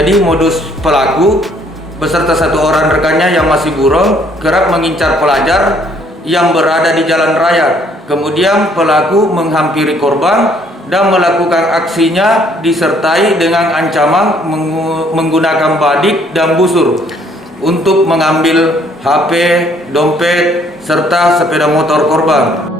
Jadi modus pelaku beserta satu orang rekannya yang masih buron kerap mengincar pelajar yang berada di jalan raya. Kemudian pelaku menghampiri korban dan melakukan aksinya disertai dengan ancaman menggunakan badik dan busur untuk mengambil HP, dompet, serta sepeda motor korban.